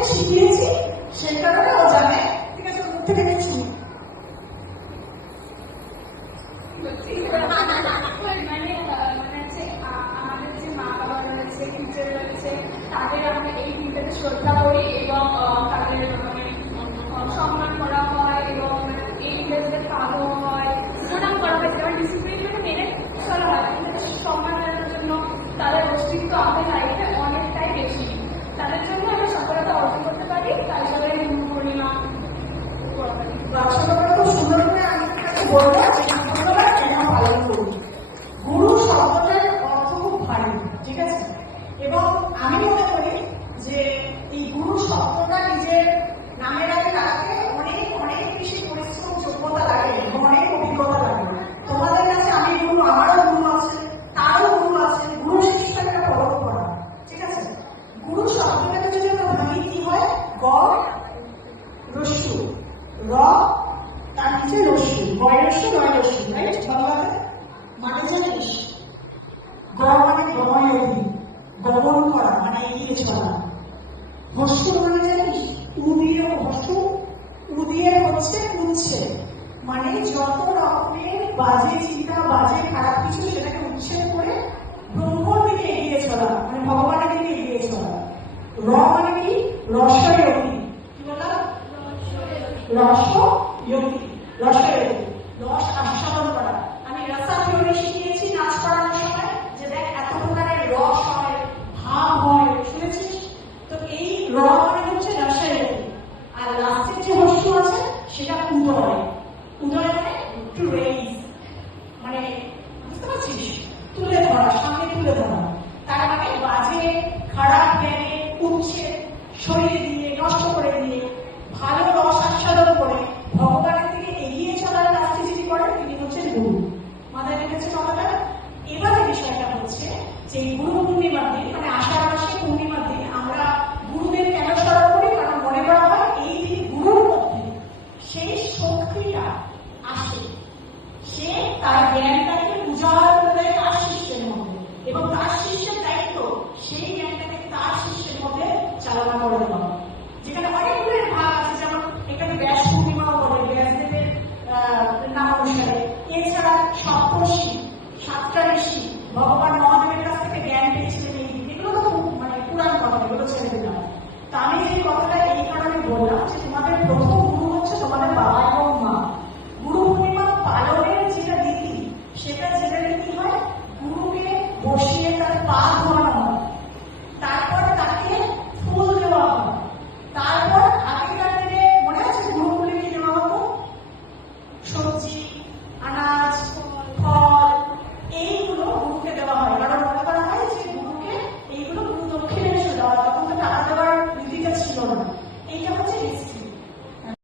ওকে শিখিয়েছি, সেই কারণে ও জানে। ঠিক আছে, মুখ থেকে কিছু আমাদের যে মা বাবা রয়েছে, টিচার রয়েছে, তাদের আমরা এই দিনটাতে শ্রদ্ধা করি এবং তাদের সম্মান করা হয় এবং এই দিনটাতে খাওয়ানো হয়, প্রণাম করা হয়, যেমন ডিসিপ্লিন মেনে চলা হয়। সম্মান জানানোর জন্য তাদের অস্তিত্ব আমাদের লাইফে অনেকটাই বেশি। তাদের জন্য আমরা সফলতা অর্জন করতে পারি। তাই সবাই গুরু পূর্ণিমা খুব সুন্দর করে আমি আপনাকে বলবো যে আমরা কেন পালন করি। গুরু শব্দটার অর্থ খুব ভারী, ঠিক আছে, এবং আমি মনে করি যে এই গুরু শব্দটা নিজের নামের আগে রাখতে অনেক অনেক বেশি পরিশ্রম, যোগ্যতা লাগে এবং অনেক অভিজ্ঞতা লাগে। তোমাদের কাছে আমি গুরু, আমারও গুরু আছে, তারও গুরু আছে। গুরু শিক্ষার একটা পরম্পরা, ঠিক আছে। গুরু শব্দটাকে যদি আমরা ভাবি কি হয়, গ রস্যু, র তার নিচে রস্যু, গয় রস্যু নয় রস্যু, রাইট? বাংলাতে মানে জানিস, গ মানে গময়ধি, গমন করা মানে এগিয়ে চলা। হস্য মানে জানিস, উদিয়ে হস্য, উদিয়ে হচ্ছে উচ্ছে, মানে যত রকমের বাজে চিন্তা, বাজে খারাপ কিছু সেটাকে উচ্ছেদ করে ব্রহ্মর দিকে এগিয়ে চলা, মানে ভগবানের দিকে এগিয়ে চলা। র মানে কি, রসয়োগী, কি বললাম? রসয়োগী, রসয়োগী, রস আস্বাদন করা। আমি রসা থিওরি শিখিয়েছি নাচ করানোর সময়, যে দেখ এত প্রকারের রস হয়, ভাব হয়, শুনেছিস তো? এই র মানে হচ্ছে রসয়োগী। আর লাস্টের যে হস্য আছে সেটা উদয়, উদয় মানে টু রেইজ, মানে বুঝতে পারছিস, তুলে ধরা, সামনে তুলে ধরা। তার মানে বাজে খারাপ জ্ঞানে উচ্ছে সরিয়ে দিয়ে, নষ্ট করে দিয়ে, ভালো রস আস্বাদন করে ভগবানের দিকে এগিয়ে চলার কাজটি যিনি করেন তিনি হচ্ছেন গুরু। মাথায় রেখেছে কথাটা? এবারে বিষয়টা হচ্ছে যে গুরু পূর্ণিমার দিন, মানে আষাঢ় মাসে পূর্ণিমার দিন আমরা গুরুদের কেন স্মরণ করি? কারণ মনে করা হয় এই দিন গুরুর মধ্যে সেই শক্তিটা আসে, সে তার জ্ঞানটাকে উজাড় করে দেয় তার শিষ্যের মধ্যে, এবং তার শিষ্যের দায়িত্ব সেই জ্ঞানটাকে তার শিষ্যের মধ্যে চালনা করে দেওয়া। যেখানে অনেকগুলো ভাগ আছে, যেমন এখানে ব্যাস পূর্ণিমাও বলে ব্যাসদেবের নাম অনুসারে। এছাড়া সপ্তর্ষি, সাতটা ঋষি ভগবান মহাদেবের কাছ থেকে জ্ঞান পেয়েছিলেন এই দিন। এগুলো তো মানে পুরাণ কথা, এগুলো ছেড়ে দিলাম। তা আমি যে কথাটা